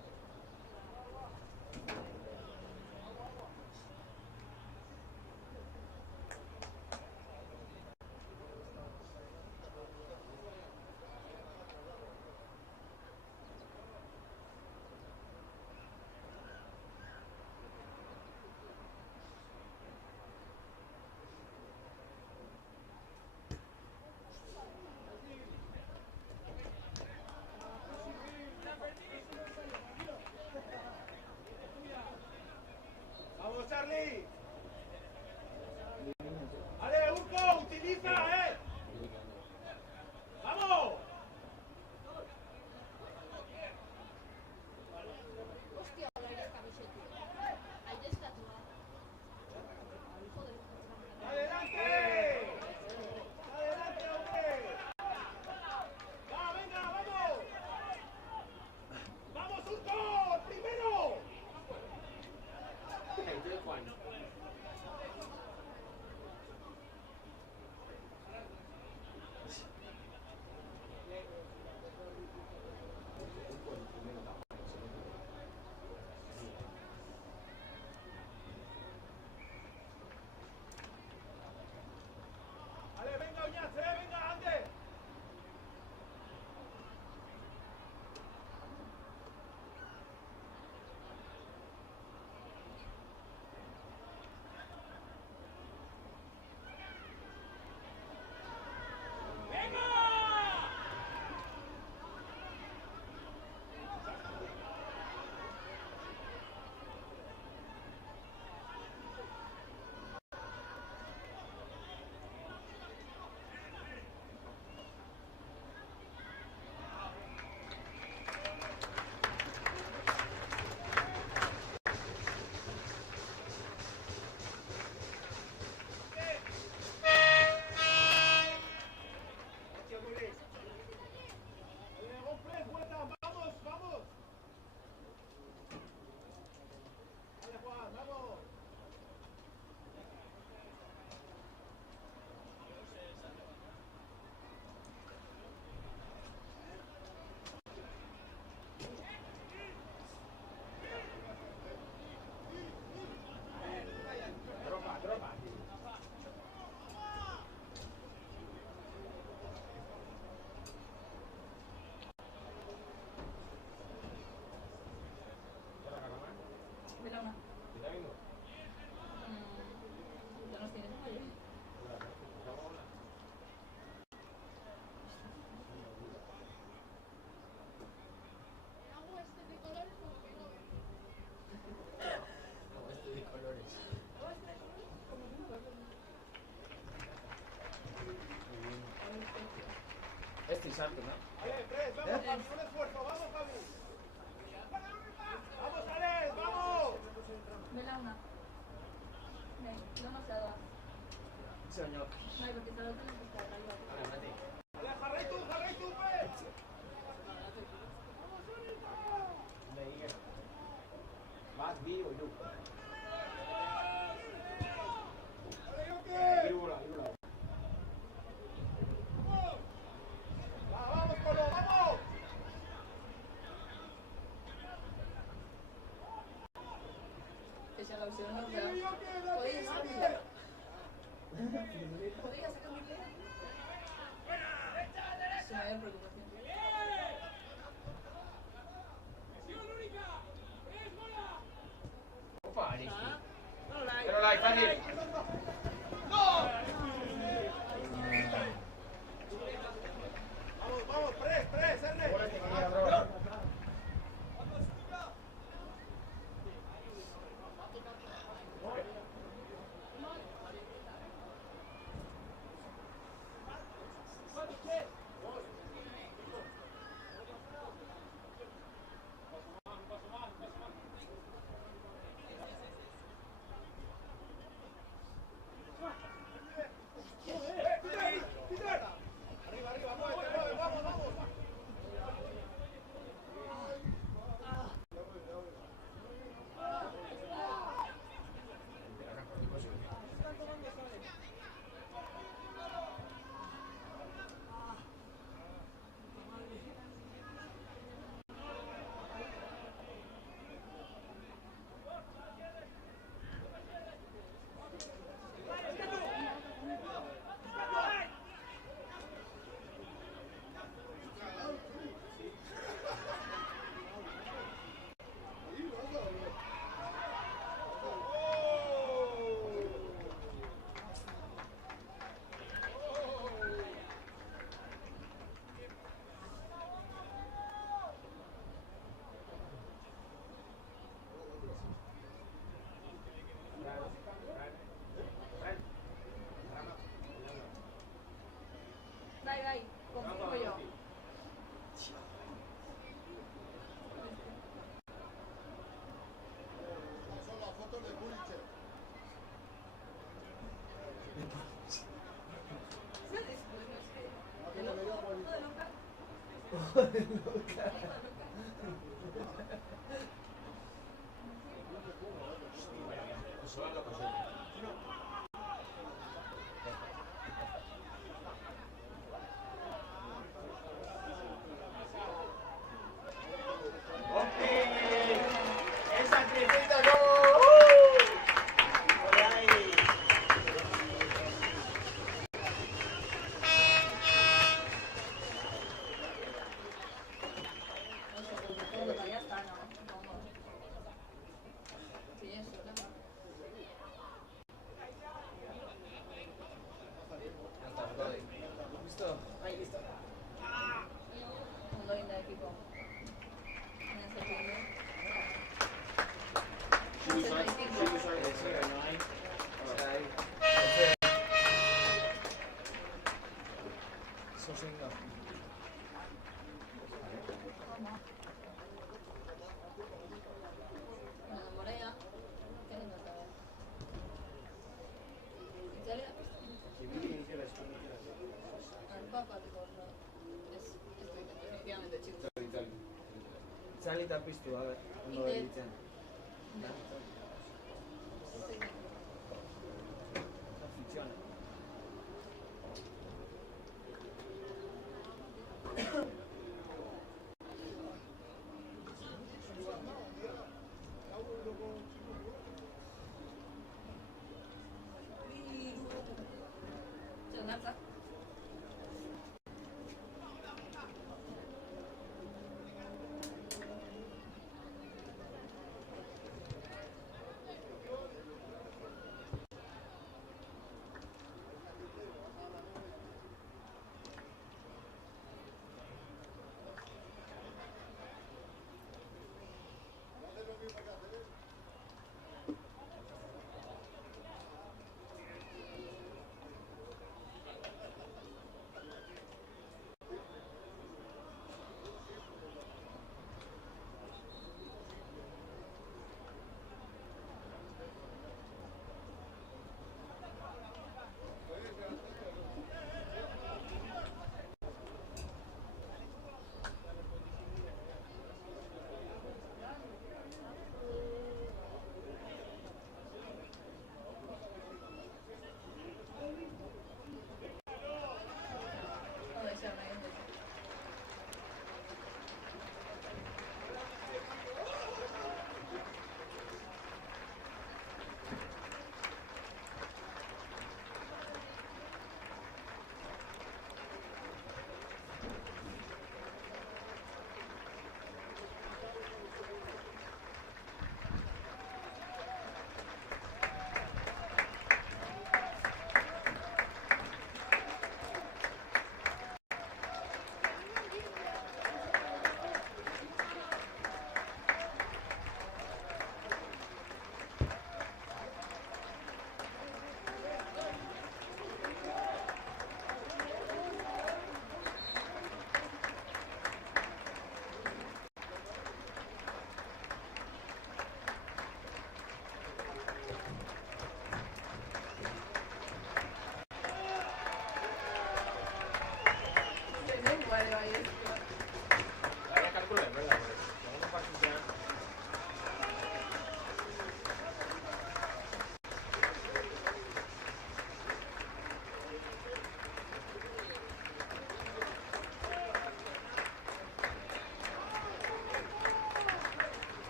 ¡Vamos, Charlie! ¡Ale, Urco! ¡Utiliza, eh! ¡Vamos! Hostia, la de camiseta. Ahí está tu. Joder. ¡Adelante! ¡Adelante, hombre! ¡Va, venga, vamos! ¡Vamos, Urco! ¡Primero! Hey, tío Juan. ¡Ale, venga, Oñaz, venga, ande! ¡Vamos, vamos! ¡Dale, Juan, vamos! Tropa, tropa. Vela una. ¿Está viendo? Ya nos tienes mal, ¿eh? Hago este de colores porque no veo. No, este de colores. Este es alto, ¿no? ¡Ale, Fred, vamos, Javi! ¡Un esfuerzo! ¡Vamos, Javi! ¡Vamos, Alex! ¡Vamos! Vela una. Ven, no nos ha dado. Señor. Vale, porque solo tienes que estar arriba. Ahora, Mati. ¡Ale, Jarray tú, Fred! Irula. Vamos, Colo, vamos. Que se la opción no Aquí te yo quiero, podía sacar mi aquí. perro. Podía sacar mi perro. Se me había preocupación. Opa, Ariski. Pero la fácil. Vamos, press, Ernest. Ahora te quería robar. Arriba, vamos. Dai, confirmo yo. Son las fotos de Pulitzer. ¡Esa tripita por ahí! Todo ya está, ¿no? Sí, eso, ¿no? ¿Listo? Ahí listo. Un loin de equipo. En el segundo. Shoes on. 65. Shoes on. Eso era, no hay. O sea, hay. Me enamoré ya. Qué lindo está. Italia. Al Papa, tipo, no. Es definitivamente chico. Itzali eta piztu, a ber, ondo Ite- gelditzen. Sí. Funtziona.